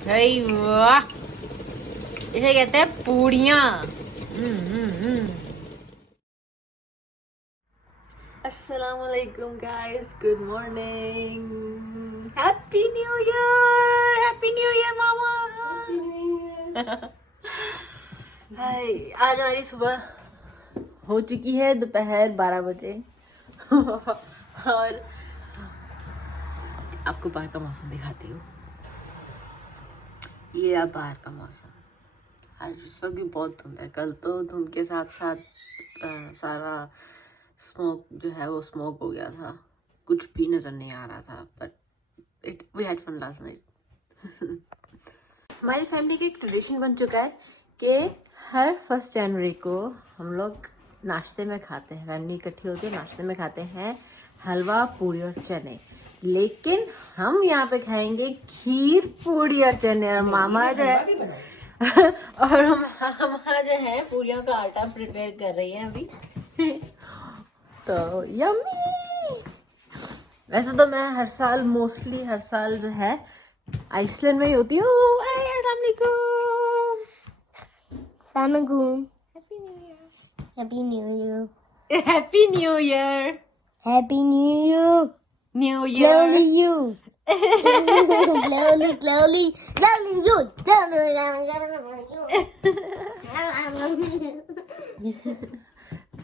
भाई वाह, इसे कहते हैं पूड़ियाँ। अस्सलामुअलैकुम guys, good morning, happy new year मामा। हाय, आज हमारी सुबह हो चुकी है दोपहर 12 बजे और आपको बाहर का मौसम दिखाती हूँ। ये रहा बाहर का मौसम। आज इस वक्त भी बहुत धुंध है। कल तो धुंध के साथ साथ सारा स्मोक जो है वो स्मोक हो गया था, कुछ भी नजर नहीं आ रहा था। But we had fun last night. हमारी फैमिली का एक ट्रेडिशन बन चुका है कि हर 1 जनवरी को हम लोग नाश्ते में खाते हैं, फैमिली इकट्ठी होती है, नाश्ते में खाते हैं हलवा, पूड़ी और चने। लेकिन हम यहाँ पे खाएंगे खीर, पूड़ी और चने। और मामा जो है और मामा जो है पूड़ियों का आटा प्रिपेयर कर रही है अभी। तो यम्मी। वैसे तो मैं हर साल जो है आइसलैंड में ही होती हूँ। Assalamualaikum. Happy new year. Happy New Year. Happy new year. Happy New Year. New Slowly year. you. slowly you.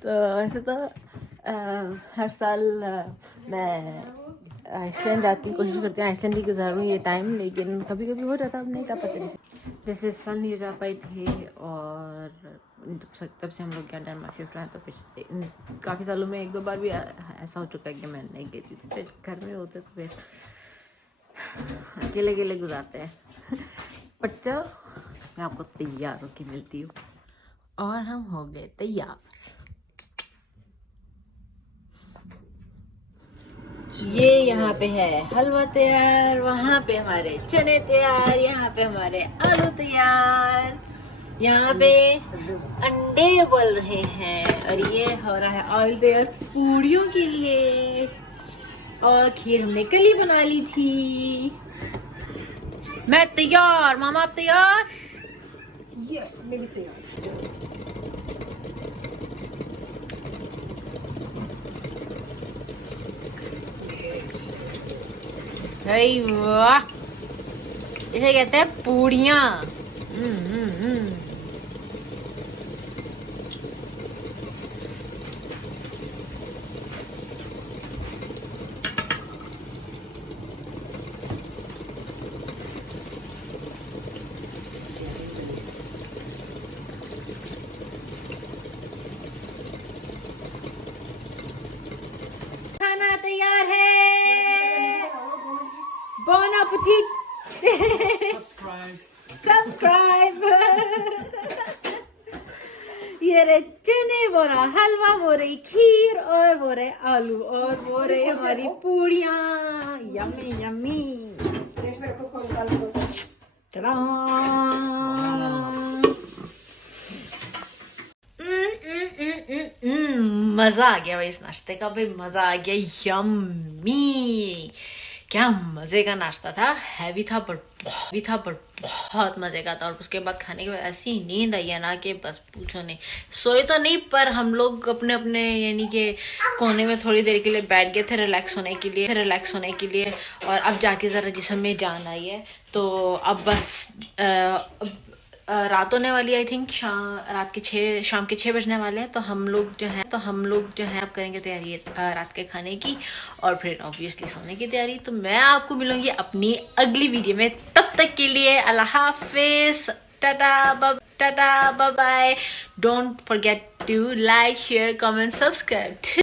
तो वैसे तो हर साल मैं आइसलैंड जाती कोशिश करती हूँ, आइसलैंड ही गुजारूँ ये टाइम, लेकिन कभी कभी हो जाता, अब नहीं जा पाते। जैसे सन नहीं जा पाई थी और तब से हम लोग क्या डेनमार्क शिफ्ट हुए, तो पिछले काफ़ी सालों में 1-2 बार भी ऐसा हो चुका है कि मैं नहीं गई थी। तो फिर घर में होते तो फिर अकेले अकेले गुजारते हैं। बट चलो, मैं आपको तैयार होके मिलती हूँ। और हम हो गए तैयार। ये यहाँ पे है हलवा तैयार, वहाँ पे हमारे चने तैयार, यहाँ पे हमारे आलू तैयार, यहाँ पे अंडे उबल रहे हैं और ये हो रहा है ऑयल तैयार पूड़ियों के लिए। और खीर हमने कल ही बना ली थी। मैं तैयार, मामा आप तैयार? यस, मैं भी तैयार। भाई वाह, इसे कहते हैं पूड़ियाँ। खाना तैयार है। Bon appetit! सब्सक्राइब। ये रहे चने, वो रहा हलवा, वो रही खीर और वो रहे आलू और वो रहे हमारी पूड़ियाँ। Yummy yummy. मजा आ गया भाई इस नाश्ते का, भाई मजा आ गया। यम्मी, क्या मजे का नाश्ता था। हैवी था पर बहुत मजे का था। और उसके बाद खाने के बाद ऐसी नींद आई है ना कि बस पूछो नहीं। सोए तो नहीं, पर हम लोग अपने अपने यानी कि कोने में थोड़ी देर के लिए बैठ गए थे रिलैक्स होने के लिए। और अब जाके जरा जिस्म में जान आई है। तो अब बस रात होने वाली, आई थिंक शाम के 6 बजने वाले हैं। तो हम लोग जो है अब करेंगे तैयारी रात के खाने की और फिर ऑब्वियसली सोने की तैयारी। तो मैं आपको मिलूंगी अपनी अगली वीडियो में। तब तक के लिए अल्लाह हाफिज, tata bye bye. Don't forget to like, share, comment, subscribe.